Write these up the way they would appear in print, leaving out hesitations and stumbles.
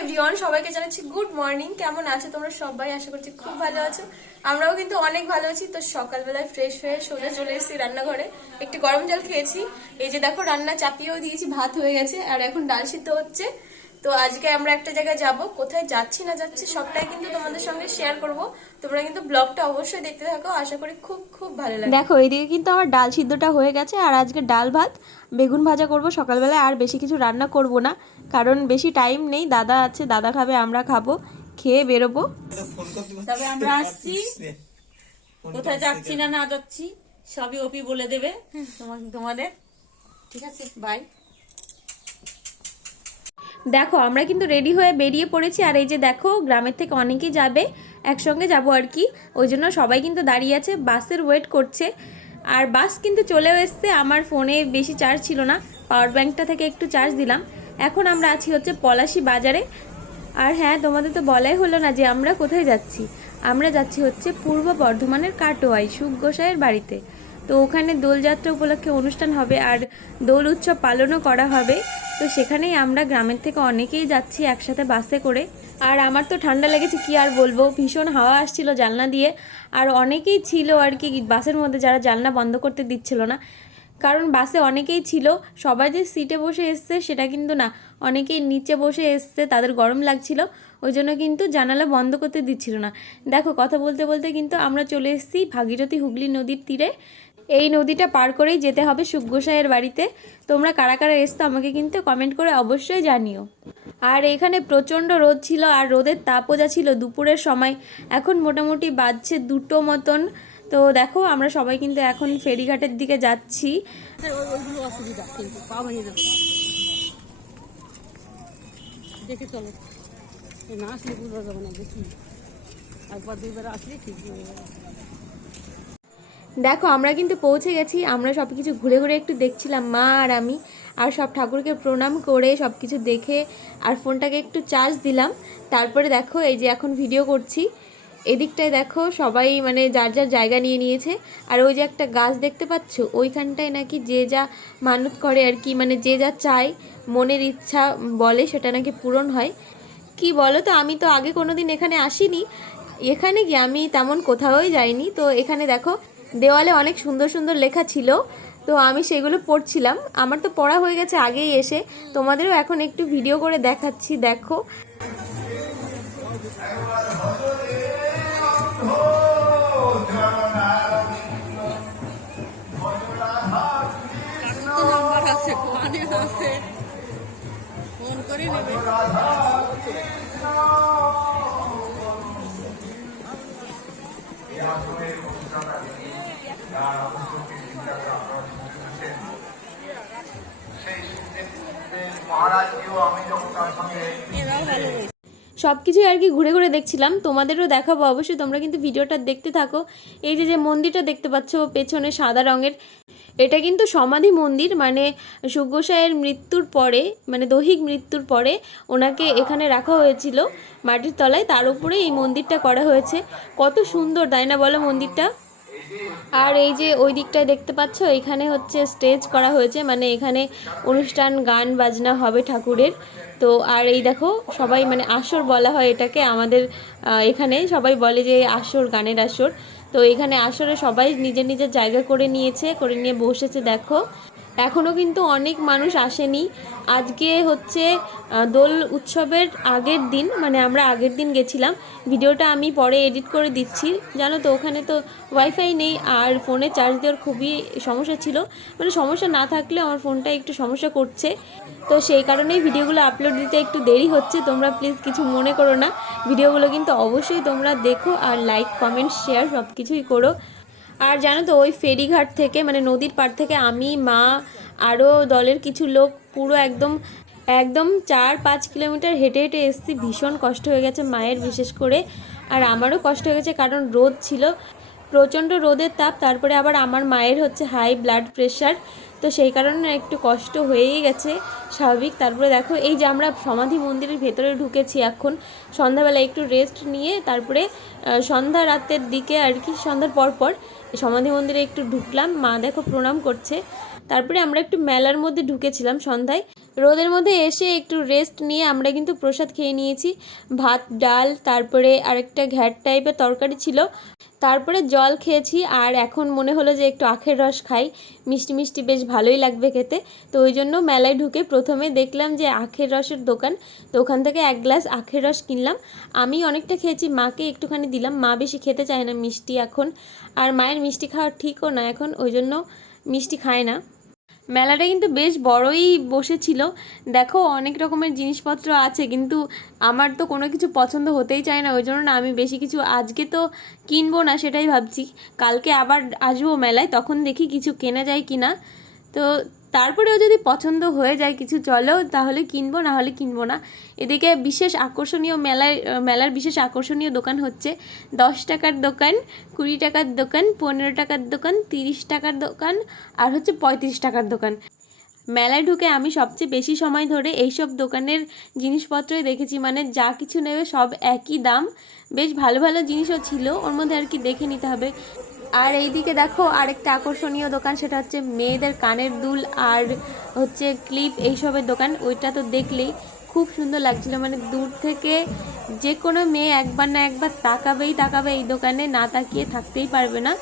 Everyone, সবাইকে জানাচ্ছি good morning. কেমন আছো তোমরা সবাই? আশা করছি খুব ভালো আছো। আমরাও কিন্তু অনেক ভালো আছি। তো সকালবেলায় ফ্রেশ হয়ে সোজা চলে এসেছি রান্নাঘরে, একটু গরম জল খেয়েছি। এই যে দেখো রান্না চাপিয়েও দিয়েছি, ভাত হয়ে গেছে আর এখন ডাল সিদ্ধ হচ্ছে। তো আজকে আমরা একটা জায়গায় যাব, কোথায় যাচ্ছি না যাচ্ছি সবটাই কিন্তু তোমাদের সঙ্গে শেয়ার করব। তোমরা কিন্তু ব্লগটা অবশ্যই দেখতে থাকো, আশা করি খুব খুব ভালো লাগবে। দেখো এইদিকে কিন্তু আমার ডাল সিদ্ধটা হয়ে গেছে আর আজকে ডাল ভাত বেগুন ভাজা করব সকালবেলায়। আর বেশি কিছু রান্না করব না, কারণ বেশি টাইম নেই। দাদা আছে, দাদা খাবে, আমরা খাবো, খেয়ে বেরোবো। তবে আমরা আসছি, কোথায় যাচ্ছি না না যাচ্ছি সবই ওপি বলে দেবে তোমাদের। ঠিক আছে, বাই। দেখো আমরা কিন্তু রেডি হয়ে বেরিয়ে পড়েছি। আর এই যে দেখো গ্রামের থেকে অনেকেই যাবে, একসঙ্গে যাব আর কি। ওই জন্য সবাই কিন্তু দাঁড়িয়ে আছে, বাসের ওয়েট করছে। আর বাস কিন্তু চলেও এসছে। আমার ফোনে বেশি চার্জ ছিল না, পাওয়ার ব্যাঙ্কটা থেকে একটু চার্জ দিলাম। এখন আমরা আছি হচ্ছে পলাশী বাজারে। আর হ্যাঁ, তোমাদের তো বলাই হলো না যে আমরা কোথায় যাচ্ছি। আমরা যাচ্ছি হচ্ছে পূর্ব বর্ধমানের কাটোয়ায় সুখ গোসাইয়ের বাড়িতে। তো ওখানে দোলযাত্রা উপলক্ষে অনুষ্ঠান হবে আর দোল উৎসব পালনও করা হবে। তো সেখানেই আমরা গ্রামের থেকে অনেকেই যাচ্ছি একসাথে বাসে করে। আর আমার তো ঠান্ডা লেগেছে, কি আর বলবো, ভীষণ হাওয়া আসছিল জানলা দিয়ে। আর অনেকেই ছিল আর কি বাসের মধ্যে, যারা জানলা বন্ধ করতে দিচ্ছিল না। কারণ বাসে অনেকেই ছিল, সবাই যে সিটে বসে এসছে সেটা কিন্তু না, অনেকেই নিচে বসে এসছে, তাদের গরম লাগছিল, ওই জন্য কিন্তু জানালা বন্ধ করতে দিচ্ছিল না। দেখো কথা বলতে বলতে কিন্তু আমরা চলে এসেছি ভাগীরথী হুগলি নদীর তীরে। এই নদীটা পার করেই যেতে হবে সুখ গোসাইয়ের বাড়িতে। তোমরা কারা কারা এসছো আমাকে কিন্তু কমেন্ট করে অবশ্যই জানিও। আর এখানে প্রচণ্ড রোদ ছিল আর রোদের তাপও যা ছিল দুপুরের সময়। এখন মোটামুটি বাজছে 2টো মতন। তো দেখো আমরা সবাই কিন্তু এখন ফেরিঘাটের দিকে যাচ্ছি। ওইগুলো অসুবিধা, কিন্তু পা ভেঙে যাবে, দেখে চলো। না আসলে বুঝতে যাবে না, দেখি একবার দুইবার আসলে ঠিক হয়ে যাবে। দেখো আমরা কিন্তু পৌঁছে গেছি। আমরা সব কিছু ঘুরে ঘুরে একটু দেখছিলাম, মা আর আমি। আর সব ঠাকুরকে প্রণাম করে সব কিছু দেখে আর ফোনটাকে একটু চার্জ দিলাম। তারপরে দেখো এই যে এখন ভিডিও করছি। এদিকটায় দেখো সবাই মানে যার যার জায়গা নিয়ে নিয়েছে। আর ওই যে একটা গাছ দেখতে পাচ্ছ, ওইখানটায় নাকি যে যা মানত করে আর কি, মানে যে যা চায়, মনের ইচ্ছা বলে, সেটা নাকি পূরণ হয়। কি বলো তো, আমি তো আগে কোনো দিন এখানে আসিনি। এখানে গিয়ে আমি তেমন কোথাওই যাইনি। তো এখানে দেখো দেওয়ালে অনেক সুন্দর সুন্দর লেখা ছিল, তো আমি সেগুলো পড়ছিলাম। আমার তো পড়া হয়ে গেছে আগেই এসে, তোমাদেরও এখন একটু ভিডিও করে দেখাচ্ছি। দেখো নাম্বার আছে, কোয়ানে আছে, ফোন করে নেবে। সব কিছুই আর কি ঘুরে ঘুরে দেখছিলাম, তোমাদেরও দেখাবো অবশ্যই। তোমরা কিন্তু ভিডিওটা দেখতে থাকো। এই যে যে মন্দিরটা দেখতে পাচ্ছ পেছনে সাদা রঙের, এটা কিন্তু সমাধি মন্দির। মানে সুখ গোসাইয়ের মৃত্যুর পরে, মানে দৈহিক মৃত্যুর পরে ওনাকে এখানে রাখা হয়েছিল মাটির তলায়, তার উপরে এই মন্দিরটা করা হয়েছে। কত সুন্দর তাই না বলো মন্দিরটা? আর এই যে ওই দিকটায় দেখতে পাচ্ছ, এখানে হচ্ছে স্টেজ করা হয়েছে, মানে এখানে অনুষ্ঠান গান বাজনা হবে ঠাকুরের। তো আর এই দেখো সবাই, মানে আসর বলা হয় এটাকে আমাদের এখানে, সবাই বলে যে আসর, গানের আসর। তো এখানে আসরে সবাই নিজের নিজের জায়গা করে নিয়েছে, করে নিয়ে বসেছে। দেখো এখনও কিন্তু অনেক মানুষ আসেনি। আজকে হচ্ছে দোল উৎসবের আগের দিন, মানে আমরা আগের দিন গেছিলাম। ভিডিওটা আমি পরে এডিট করে দিচ্ছি। জানো তো ওখানে তো ওয়াইফাই নেই আর ফোনে চার্জ দেওয়ার খুবই সমস্যা ছিল। মানে সমস্যা না থাকলে আমার ফোনটা একটু সমস্যা করছে, তো সেই কারণেই ভিডিওগুলো আপলোড দিতে একটু দেরি হচ্ছে। তোমরা প্লিজ কিছু মনে করো না। ভিডিওগুলো কিন্তু অবশ্যই তোমরা দেখো আর লাইক কমেন্ট শেয়ার সব কিছুই করো। আর জানো তো ওই ফেরিঘাট থেকে, মানে নদীর পাড় থেকে আমি, মা, আরও দলের কিছু লোক পুরো একদম একদম 4-5 কিলোমিটার হেঁটে হেঁটে এসেছি। ভীষণ কষ্ট হয়ে গেছে মায়ের বিশেষ করে, আর আমারও কষ্ট হয়ে গেছে, কারণ রোদ ছিল, প্রচণ্ড রোদের তাপ। তারপরে আবার আমার মায়ের হচ্ছে হাই ব্লাড প্রেশার, তো সেই কারণে একটু কষ্ট হয়েই গেছে, স্বাভাবিক। তারপরে দেখো এই যে আমরা সমাধি মন্দিরের ভেতরে ঢুকেছি এখন। সন্ধ্যাবেলা একটু রেস্ট নিয়ে তারপরে সন্ধ্যা রাতের দিকে আর কি, সন্ধ্যার পর পর সমাধি মন্দিরে একটু ঢুকলাম। মা দেখো প্রণাম করছে। তারপরে আমরা একটু মেলার মধ্যে ঢুকেছিলাম সন্ধ্যায়। রোদের মধ্যে এসে একটু রেস্ট নিয়ে আমরা কিন্তু প্রসাদ খেয়ে নিয়েছি, ভাত ডাল, তারপরে আরেকটা ঘ্যাট টাইপের তরকারি ছিল, তারপরে জল খেয়েছি। আর এখন মনে হলো যে একটু আখের রস খাই, মিষ্টি মিষ্টি বেশ ভালোই লাগবে খেতে। তো ওই জন্য মেলায় ঢুকে প্রথমে দেখলাম যে আখের রসের দোকান, তো ওখান থেকে 1 গ্লাস আখের রস কিনলাম। আমি অনেকটা খেয়েছি, মাকে একটুখানি দিলাম, মা বেশি খেতে চায় না মিষ্টি এখন, আর মায়ের মিষ্টি খাওয়া ঠিকও না এখন, ওই জন্য মিষ্টি খায় না। মেলাটা কিন্তু বেশ বড়ই বসেছিল, দেখো অনেক রকমের জিনিসপত্র আছে, কিন্তু আমার তো কোনো কিছু পছন্দ হতেই চায় না, ওই জন্য না আমি বেশি কিছু আজকে তো কিনবো না, সেটাই ভাবছি। কালকে আবার আসবো মেলায়, তখন দেখি কিছু কেনা যায় কি না। তো তারপরেও যদি পছন্দ হয়ে যায় কিছু, চলো তাহলে কিনবো, না হলে কিনবো না। এদিকে বিশেষ আকর্ষণীয় মেলার বিশেষ আকর্ষণীয় দোকান হচ্ছে 10 টাকার দোকান, 20 টাকার দোকান, 15 টাকার দোকান, 30 টাকার দোকান, আর হচ্ছে 35 টাকার দোকান। মেলায় ঢুকে আমি সবচেয়ে বেশি সময় ধরে এইসব দোকানের জিনিসপত্রই দেখেছি, মানে যা কিছু নেবে সব একই দাম। বেশ ভালো ভালো জিনিসও ছিল ওর মধ্যে, আর কি দেখে নিতে হবে। আর এইদিকে দেখো আরেকটা আকর্ষণীয় দোকান, সেটা হচ্ছে মেয়েদের কানের দুল আর হচ্ছে ক্লিপ এইসবের দোকান। ওইটা তো দেখলেই খুব সুন্দর লাগছিল, মানে দূর থেকে যে কোনো মেয়ে একবার না একবার তাকাবে এই দোকানে, না তাকিয়ে থাকতেই পারবে না।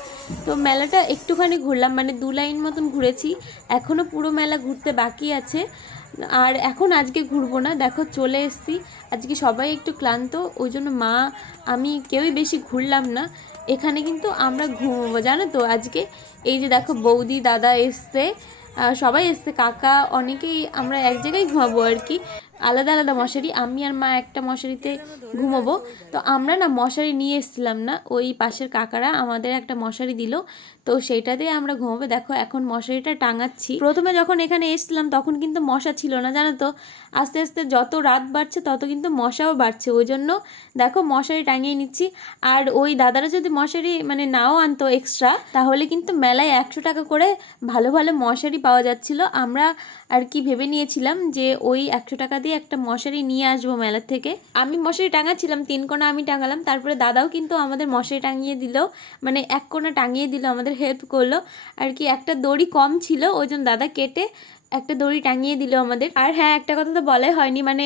তো মেলাটা একটুখানি ঘুরলাম, মানে 2 লাইন মতন ঘুরেছি, এখনও পুরো মেলা ঘুরতে বাকি আছে। আর এখন আজকে ঘুরবো না, দেখো চলে এসেছি। আজকে সবাই একটু ক্লান্ত, ওই জন্য মা আমি কেউই বেশি ঘুরলাম না। এখানে কিন্তু আমরা ঘুমোবো জানো তো আজকে। এই যে দেখো বৌদি দাদা এসছে, সবাই এসছে, কাকা, অনেকেই, আমরা এক জায়গায় ঘুমাবো আর কি, আলাদা আলাদা মশারি। আমি আর মা একটা মশারিতে ঘুমোবো। তো আমরা না মশারি নিয়ে এসেছিলাম না, ওই পাশের কাকারা আমাদের একটা মশারি দিল, তো সেইটাতে আমরা ঘুমাবো। দেখো এখন মশারিটা টাঙাচ্ছি। প্রথমে যখন এখানে এসেছিলাম তখন কিন্তু মশা ছিল না জানো তো, আস্তে আস্তে যত রাত বাড়ছে তত কিন্তু মশাও বাড়ছে, ওই জন্য দেখো মশারি টাঙিয়ে নিচ্ছি। আর ওই দাদারা যদি মশারি মানে নাও আনতো এক্সট্রা, তাহলে কিন্তু মেলায় 100 টাকা করে ভালো ভালো মশারি পাওয়া যাচ্ছিল। আমরা আর কি ভেবে নিয়েছিলাম যে ওই 100 টাকা দিয়ে একটা মশারি নিয়ে আসবো মেলার থেকে। আমি মশারি টাঙাচ্ছিলাম, 3 কোণা আমি টাঙালাম, তারপরে দাদাও কিন্তু আমাদের মশারি টাঙিয়ে দিল, মানে 1 কোণা টাঙিয়ে দিল, আমাদের হেল্প করলো আর কি। একটা দড়ি কম ছিল, ওই জন্য দাদা কেটে একটা দড়ি টাঙিয়ে দিল আমাদের। আর হ্যাঁ, একটা কথা তো বলাই হয়নি, মানে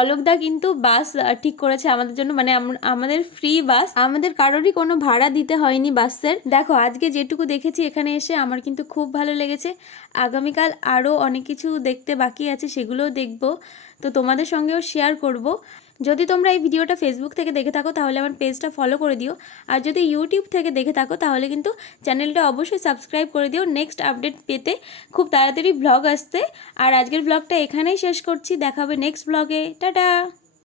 অলোকদা কিন্তু বাস ঠিক করেছে আমাদের জন্য, মানে আমাদের ফ্রি বাস, আমাদের কারোরই কোনো ভাড়া দিতে হয়নি বাসের। দেখো আজকে যেটুকু দেখেছি এখানে এসে আমার কিন্তু খুব ভালো লেগেছে। আগামীকাল আরও অনেক কিছু দেখতে বাকি আছে, সেগুলোও দেখব, তো তোমাদের সঙ্গেও শেয়ার করব। যদি তোমরা এই ভিডিওটা ফেসবুক থেকে দেখে থাকো তাহলে আমার পেজটা ফলো করে দিও, আর যদি ইউটিউব থেকে দেখে থাকো তাহলে কিন্তু চ্যানেলটা অবশ্যই সাবস্ক্রাইব করে দিও নেক্সট আপডেট পেতে। খুব তাড়াতাড়ি ব্লগ আসছে। আর আজকের ব্লগটা এখানেই শেষ করছি, দেখা হবে নেক্সট ব্লগে, টাটা।